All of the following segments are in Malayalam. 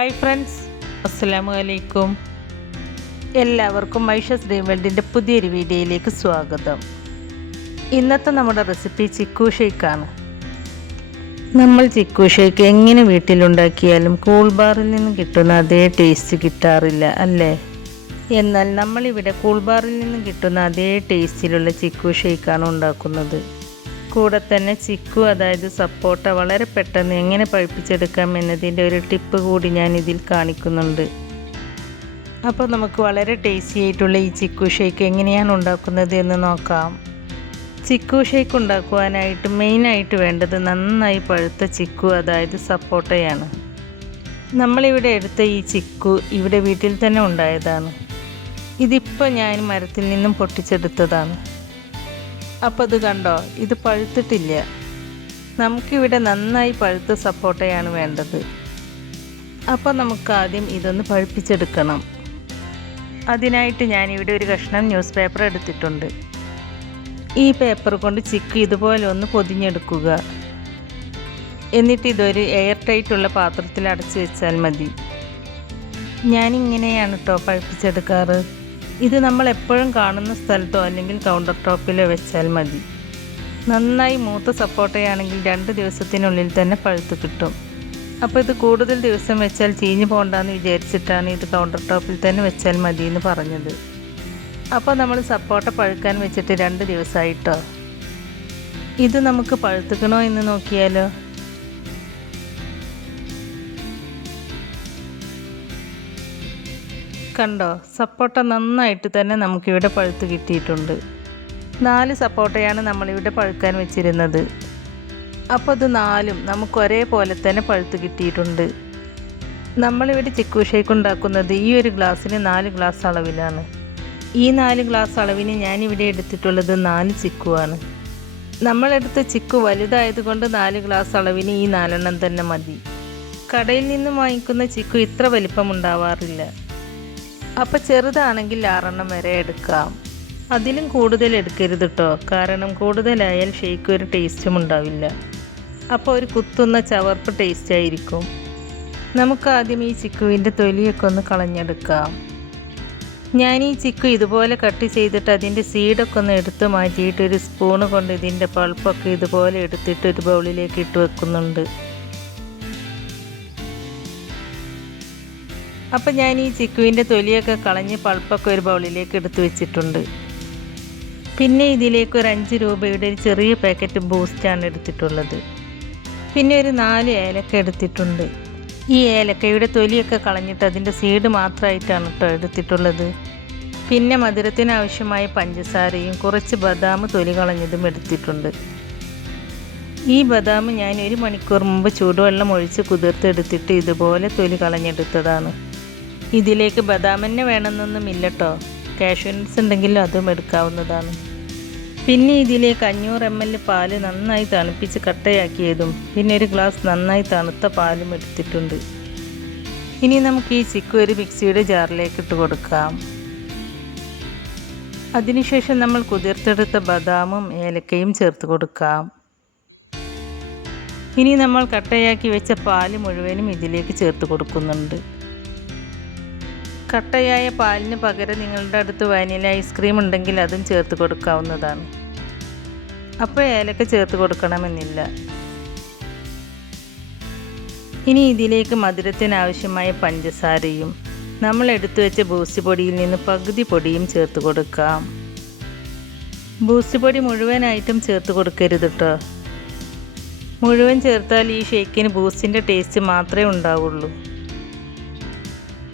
ഹായ് ഫ്രണ്ട്സ്, അസ്സലാമു അലൈക്കും. എല്ലാവർക്കും ഐഷസ് ഡ്രീം വേൾഡിൻ്റെ പുതിയൊരു വീഡിയോയിലേക്ക് സ്വാഗതം. ഇന്നത്തെ നമ്മുടെ റെസിപ്പി ചിക്കു ഷേക്കാണ്. നമ്മൾ ചിക്കു ഷേക്ക് എങ്ങനെ വീട്ടിലുണ്ടാക്കിയാലും കൂൾ ബാറിൽ നിന്ന് കിട്ടുന്ന അതേ ടേസ്റ്റ് കിട്ടാറില്ല അല്ലേ? എന്നാൽ നമ്മളിവിടെ കൂൾ ബാറിൽ നിന്ന് കിട്ടുന്ന അതേ ടേസ്റ്റിലുള്ള ചിക്കു ഷേക്കാണ് ഉണ്ടാക്കുന്നത്. കൂടെ തന്നെ ചിക്കു അതായത് സപ്പോട്ട വളരെ പെട്ടെന്ന് എങ്ങനെ പഴുപ്പിച്ചെടുക്കാം എന്നതിൻ്റെ ഒരു ടിപ്പ് കൂടി ഞാൻ ഇതിൽ കാണിക്കുന്നുണ്ട്. അപ്പോൾ നമുക്ക് വളരെ ടേസ്റ്റി ആയിട്ടുള്ള ഈ ചിക്കു ഷേക്ക് എങ്ങനെയാണ് ഉണ്ടാക്കുന്നത് എന്ന് നോക്കാം. ചിക്കു ഷേക്ക് ഉണ്ടാക്കുവാനായിട്ട് മെയിനായിട്ട് വേണ്ടത് നന്നായി പഴുത്ത ചിക്കു അതായത് സപ്പോട്ടയാണ്. നമ്മളിവിടെ എടുത്ത ഈ ചിക്കു ഇവിടെ വീട്ടിൽ തന്നെ ഉണ്ടായതാണ്. ഇതിപ്പോൾ ഞാൻ മരത്തിൽ നിന്നും പൊട്ടിച്ചെടുത്തതാണ്. അപ്പോൾ ഇത് കണ്ടോ, ഇത് പഴുത്തിട്ടില്ല. നമുക്കിവിടെ നന്നായി പഴുത്ത സപ്പോട്ടയാണ് വേണ്ടത്. അപ്പോൾ നമുക്ക് ആദ്യം ഇതൊന്ന് പഴുപ്പിച്ചെടുക്കണം. അതിനായിട്ട് ഞാനിവിടെ ഒരു കഷ്ണം ന്യൂസ് പേപ്പർ എടുത്തിട്ടുണ്ട്. ഈ പേപ്പർ കൊണ്ട് ചിക്കു ഇതുപോലെ ഒന്ന് പൊതിഞ്ഞെടുക്കുക. എന്നിട്ട് ഇതൊരു എയർ ടൈറ്റുള്ള പാത്രത്തിൽ അടച്ചു വെച്ചാൽ മതി. ഞാനിങ്ങനെയാണ് കേട്ടോ പഴുപ്പിച്ചെടുക്കാറ്. ഇത് നമ്മൾ എപ്പോഴും കാണുന്ന സ്ഥലത്തോ അല്ലെങ്കിൽ കൗണ്ടർ ടോപ്പിലോ വെച്ചാൽ മതി. നന്നായി മൂത്ത സപ്പോട്ടയാണെങ്കിൽ 2 ദിവസത്തിനുള്ളിൽ തന്നെ പഴുത്ത് കിട്ടും. അപ്പോൾ ഇത് കൂടുതൽ ദിവസം വെച്ചാൽ ചീഞ്ഞു പോകണ്ടെന്ന് വിചാരിച്ചിട്ടാണ് ഇത് കൗണ്ടർ ടോപ്പിൽ തന്നെ വെച്ചാൽ മതി എന്ന് പറഞ്ഞത്. അപ്പോൾ നമ്മൾ സപ്പോട്ട പഴുക്കാൻ വെച്ചിട്ട് 2 ദിവസമായിട്ടോ. ഇത് നമുക്ക് പഴുത്തുക്കണോ എന്ന് നോക്കിയാലോ. കണ്ടോ, സപ്പോട്ട നന്നായിട്ട് തന്നെ നമുക്കിവിടെ പഴുത്ത് കിട്ടിയിട്ടുണ്ട്. 4 സപ്പോട്ടയാണ് നമ്മളിവിടെ പഴുക്കാൻ വെച്ചിരുന്നത്. അപ്പോൾ ഇത് 4ഉം നമുക്ക് ഒരേപോലെ തന്നെ പഴുത്ത് കിട്ടിയിട്ടുണ്ട്. നമ്മളിവിടെ ചിക്കു ഷേക്ക് ഉണ്ടാക്കുന്നത് ഈ ഒരു ഗ്ലാസ്സിന് 4 ഗ്ലാസ് അളവിലാണ്. ഈ 4 ഗ്ലാസ് അളവിന് ഞാനിവിടെ എടുത്തിട്ടുള്ളത് 4 ചിക്കുവാണ്. നമ്മളെടുത്ത ചിക്കു വലുതായതുകൊണ്ട് 4 ഗ്ലാസ് അളവിന് ഈ 4 തന്നെ മതി. കടയിൽ നിന്നും വാങ്ങിക്കുന്ന ചിക്കു ഇത്ര വലിപ്പം ഉണ്ടാവാറില്ല. അപ്പോൾ ചെറുതാണെങ്കിൽ 6 വരെ എടുക്കാം. അതിലും കൂടുതൽ എടുക്കരുത് കേട്ടോ, കാരണം കൂടുതലായാൽ ഷേക്ക് ഒരു ടേസ്റ്റും ഉണ്ടാവില്ല. അപ്പോൾ ഒരു കുത്തുന്ന ചവർപ്പ് ടേസ്റ്റ് ആയിരിക്കും. നമുക്ക് ആദ്യം ഈ ചിക്കുവിൻ്റെ തൊലിയൊക്കെ ഒന്ന് കളഞ്ഞെടുക്കാം. ഞാൻ ഈ ചിക്കു ഇതുപോലെ കട്ട് ചെയ്തിട്ട് അതിൻ്റെ സീഡൊക്കെ ഒന്ന് എടുത്ത് മാറ്റിയിട്ട് ഒരു സ്പൂണ് കൊണ്ട് ഇതിൻ്റെ പൾപ്പൊക്കെ ഇതുപോലെ എടുത്തിട്ട് ഒരു ബൗളിലേക്ക് ഇട്ട് വെക്കുന്നുണ്ട്. അപ്പം ഞാൻ ഈ ചിക്കുവിൻ്റെ തൊലിയൊക്കെ കളഞ്ഞ് പൾപ്പൊക്കെ ഒരു ബൗളിലേക്ക് എടുത്ത് വെച്ചിട്ടുണ്ട്. പിന്നെ ഇതിലേക്ക് ഒരു 5 രൂപയുടെ ഒരു ചെറിയ പാക്കറ്റ് ബൂസ്റ്റാണ് എടുത്തിട്ടുള്ളത്. പിന്നെ ഒരു 4 ഏലക്ക എടുത്തിട്ടുണ്ട്. ഈ ഏലക്കയുടെ തൊലിയൊക്കെ കളഞ്ഞിട്ട് അതിൻ്റെ സീഡ് മാത്രമായിട്ടാണ് കേട്ടോ എടുത്തിട്ടുള്ളത്. പിന്നെ മധുരത്തിന് ആവശ്യമായ പഞ്ചസാരയും കുറച്ച് ബദാം തൊലി കളഞ്ഞതും എടുത്തിട്ടുണ്ട്. ഈ ബദാം ഞാൻ 1 മണിക്കൂർ മുമ്പ് ചൂടുവെള്ളം ഒഴിച്ച് കുതിർത്തെടുത്തിട്ട് ഇതുപോലെ തൊലി കളഞ്ഞെടുത്തതാണ്. ഇതിലേക്ക് ബദാം തന്നെ വേണമെന്നൊന്നുമില്ല കേട്ടോ, കാഷ്യൂ നട്ട്സ് ഉണ്ടെങ്കിൽ അതും എടുക്കാവുന്നതാണ്. പിന്നെ ഇതിലേക്ക് 500 ml പാല് നന്നായി തണുപ്പിച്ച് കട്ടയാക്കിയതും പിന്നെ ഒരു ഗ്ലാസ് നന്നായി തണുത്ത പാലും എടുത്തിട്ടുണ്ട്. ഇനി നമുക്ക് ഈ ചിക്കു ഒരു മിക്സിയുടെ ജാറിലേക്ക് ഇട്ട് കൊടുക്കാം. അതിനുശേഷം നമ്മൾ കുതിർത്തെടുത്ത ബദാമും ഏലക്കയും ചേർത്ത് കൊടുക്കാം. ഇനി നമ്മൾ കട്ടയാക്കി വെച്ച പാല് മുഴുവനും ഇതിലേക്ക് ചേർത്ത് കൊടുക്കുന്നുണ്ട്. കട്ടയായ പാലിന് പകരം നിങ്ങളുടെ അടുത്ത് വാനില ഐസ്ക്രീം ഉണ്ടെങ്കിൽ അതും ചേർത്ത് കൊടുക്കാവുന്നതാണ്. അപ്പോൾ ഏലക്ക ചേർത്ത് കൊടുക്കണമെന്നില്ല. ഇനി ഇതിലേക്ക് മധുരത്തിന് ആവശ്യമായ പഞ്ചസാരയും നമ്മൾ എടുത്തു വെച്ച ബൂസ്റ്റ് പൊടിയിൽ നിന്ന് പകുതി പൊടിയും ചേർത്ത് കൊടുക്കാം. ബൂസ്റ്റ് പൊടി മുഴുവനായിട്ടും ചേർത്ത് കൊടുക്കരുത് കേട്ടോ. മുഴുവൻ ചേർത്താൽ ഈ ഷേക്കിന് ബൂസ്റ്റിൻ്റെ ടേസ്റ്റ് മാത്രമേ ഉണ്ടാവുള്ളൂ.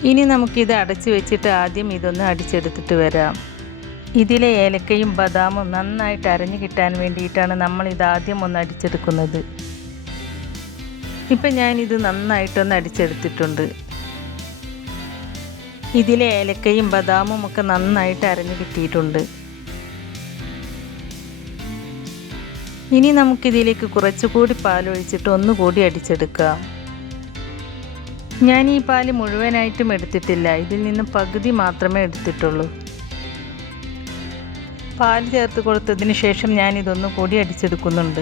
ഇനി നമുക്കിത് അടച്ചു വെച്ചിട്ട് ആദ്യം ഇതൊന്ന് അടിച്ചെടുത്തിട്ട് വരാം. ഇതിലെ ഏലക്കയും ബദാമും നന്നായിട്ട് അരഞ്ഞു കിട്ടാൻ വേണ്ടിയിട്ടാണ് നമ്മളിത് ആദ്യം ഒന്ന് അടിച്ചെടുക്കുന്നത്. ഇപ്പം ഞാനിത് നന്നായിട്ടൊന്ന് അടിച്ചെടുത്തിട്ടുണ്ട്. ഇതിലെ ഏലക്കയും ബദാമും ഒക്കെ നന്നായിട്ട് അരഞ്ഞു കിട്ടിയിട്ടുണ്ട്. ഇനി നമുക്കിതിലേക്ക് കുറച്ചുകൂടി പാലൊഴിച്ചിട്ട് ഒന്നുകൂടി അടിച്ചെടുക്കാം. ഞാൻ ഈ പാല് മുഴുവനായിട്ടും എടുത്തിട്ടില്ല, ഇതിൽ നിന്ന് പകുതി മാത്രമേ എടുത്തിട്ടുള്ളൂ. പാല് ചേർത്ത് കൊടുത്തതിന് ശേഷം ഞാനിതൊന്നു കൂടി അടിച്ചെടുക്കുന്നുണ്ട്.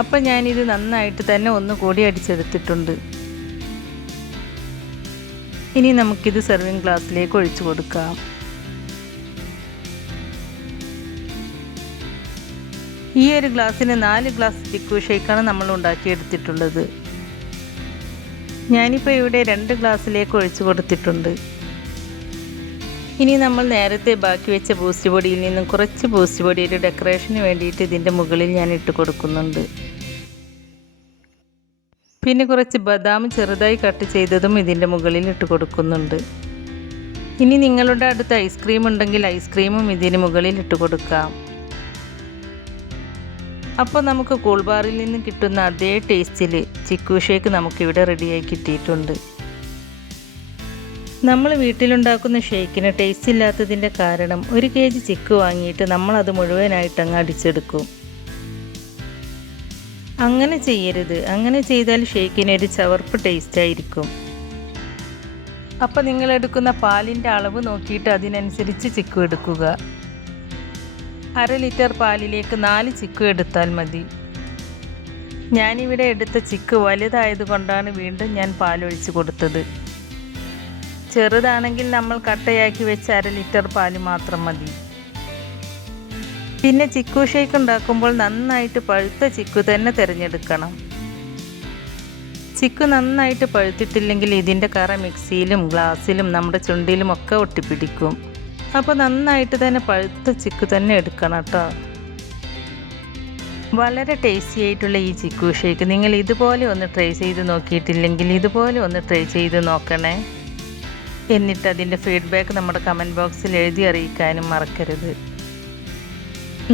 അപ്പം ഞാനിത് നന്നായിട്ട് തന്നെ ഒന്ന് കൂടി അടിച്ചെടുത്തിട്ടുണ്ട്. ഇനി നമുക്കിത് സെർവിങ് ഗ്ലാസ്സിലേക്ക് ഒഴിച്ചു കൊടുക്കാം. ഈ ഒരു ഗ്ലാസ്സിന് 4 ഗ്ലാസ് ചിക്കു ഷേക്കാണ് നമ്മൾ ഉണ്ടാക്കിയെടുത്തിട്ടുള്ളത്. ഞാനിപ്പോൾ ഇവിടെ 2 ഗ്ലാസ്സിലേക്ക് ഒഴിച്ചു കൊടുത്തിട്ടുണ്ട്. ഇനി നമ്മൾ നേരത്തെ ബാക്കി വെച്ച ബൂസ്റ്റ് പൊടിയിൽ നിന്നും കുറച്ച് ബൂസ്റ്റ് പൊടി ഒരു ഡെക്കറേഷന് വേണ്ടിയിട്ട് ഇതിൻ്റെ മുകളിൽ ഞാൻ ഇട്ട് കൊടുക്കുന്നുണ്ട്. പിന്നെ കുറച്ച് ബദാം ചെറുതായി കട്ട് ചെയ്തതും ഇതിൻ്റെ മുകളിൽ ഇട്ട് കൊടുക്കുന്നുണ്ട്. ഇനി നിങ്ങളുടെ അടുത്ത് ഐസ്ക്രീം ഉണ്ടെങ്കിൽ ഐസ്ക്രീമും ഇതിന് മുകളിൽ ഇട്ട് കൊടുക്കാം. അപ്പോൾ നമുക്ക് കൂൾ ബാറിൽ നിന്ന് കിട്ടുന്ന അതേ ടേസ്റ്റിൽ ചിക്കു ഷേക്ക് നമുക്കിവിടെ റെഡിയായി കിട്ടിയിട്ടുണ്ട്. നമ്മൾ വീട്ടിലുണ്ടാക്കുന്ന ഷേക്കിന് ടേസ്റ്റ് ഇല്ലാത്തതിൻ്റെ കാരണം 1 kg ചിക്കു വാങ്ങിയിട്ട് നമ്മളത് മുഴുവനായിട്ട് അങ്ങ് അടിച്ചെടുക്കും. അങ്ങനെ ചെയ്യരുത്. അങ്ങനെ ചെയ്താൽ ഷേക്കിന് ഒരു ചവർപ്പ് ടേസ്റ്റ് ആയിരിക്കും. അപ്പോൾ നിങ്ങളെടുക്കുന്ന പാലിൻ്റെ അളവ് നോക്കിയിട്ട് അതിനനുസരിച്ച് ചിക്കു എടുക്കുക. 1/2 ലിറ്റർ പാലിലേക്ക് 4 ചിക്കു എടുത്താൽ മതി. ഞാനിവിടെ എടുത്ത ചിക്കു വലുതായതുകൊണ്ടാണ് വീണ്ടും ഞാൻ പാലൊഴിച്ച് കൊടുത്തത്. ചെറുതാണെങ്കിൽ നമ്മൾ കട്ടയാക്കി വെച്ച് 1/2 ലിറ്റർ പാല് മാത്രം മതി. പിന്നെ ചിക്കു ഷേക്ക് ഉണ്ടാക്കുമ്പോൾ നന്നായിട്ട് പഴുത്ത ചിക്കു തന്നെ തിരഞ്ഞെടുക്കണം. ചിക്കു നന്നായിട്ട് പഴുത്തിട്ടില്ലെങ്കിൽ ഇതിൻ്റെ കറ മിക്സിയിലും ഗ്ലാസ്സിലും നമ്മുടെ ചുണ്ടിലും ഒക്കെ ഒട്ടിപ്പിടിക്കും. അപ്പോൾ നന്നായിട്ട് തന്നെ പഴുത്ത ചിക്കു തന്നെ എടുക്കണം കേട്ടോ. വളരെ ടേസ്റ്റി ആയിട്ടുള്ള ഈ ചിക്കു ഷേക്ക് നിങ്ങൾ ഇതുപോലെ ഒന്ന് ട്രൈ ചെയ്ത് നോക്കിയിട്ടില്ലെങ്കിൽ ഇതുപോലെ ഒന്ന് ട്രൈ ചെയ്ത് നോക്കണേ. എന്നിട്ട് അതിൻ്റെ ഫീഡ്ബാക്ക് നമ്മുടെ കമൻറ്റ് ബോക്സിൽ എഴുതി അറിയിക്കാനും മറക്കരുത്.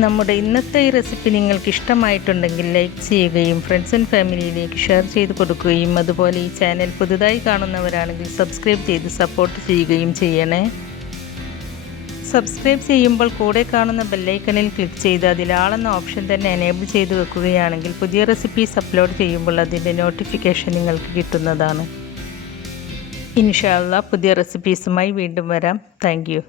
നമ്മുടെ ഇന്നത്തെ ഈ റെസിപ്പി നിങ്ങൾക്ക് ഇഷ്ടമായിട്ടുണ്ടെങ്കിൽ ലൈക്ക് ചെയ്യുകയും ഫ്രണ്ട്സ് ആൻഡ് ഫാമിലിയിലേക്ക് ഷെയർ ചെയ്ത് കൊടുക്കുകയും അതുപോലെ ഈ ചാനൽ പുതുതായി കാണുന്നവരാണെങ്കിൽ സബ്സ്ക്രൈബ് ചെയ്ത് സപ്പോർട്ട് ചെയ്യുകയും ചെയ്യണേ. സബ്സ്ക്രൈബ് ചെയ്യുമ്പോൾ കൂടെ കാണുന്ന ബെല്ലൈക്കണിൽ ക്ലിക്ക് ചെയ്ത് അതിൽ ആളെന്ന ഓപ്ഷൻ തന്നെ എനേബിൾ ചെയ്ത് വെക്കുകയാണെങ്കിൽ പുതിയ റെസിപ്പീസ് അപ്ലോഡ് ചെയ്യുമ്പോൾ അതിൻ്റെ നോട്ടിഫിക്കേഷൻ നിങ്ങൾക്ക് കിട്ടുന്നതാണ്. ഇൻഷാ അല്ലാഹ് പുതിയ റെസിപ്പീസുമായി വീണ്ടും വരാം. Thank you.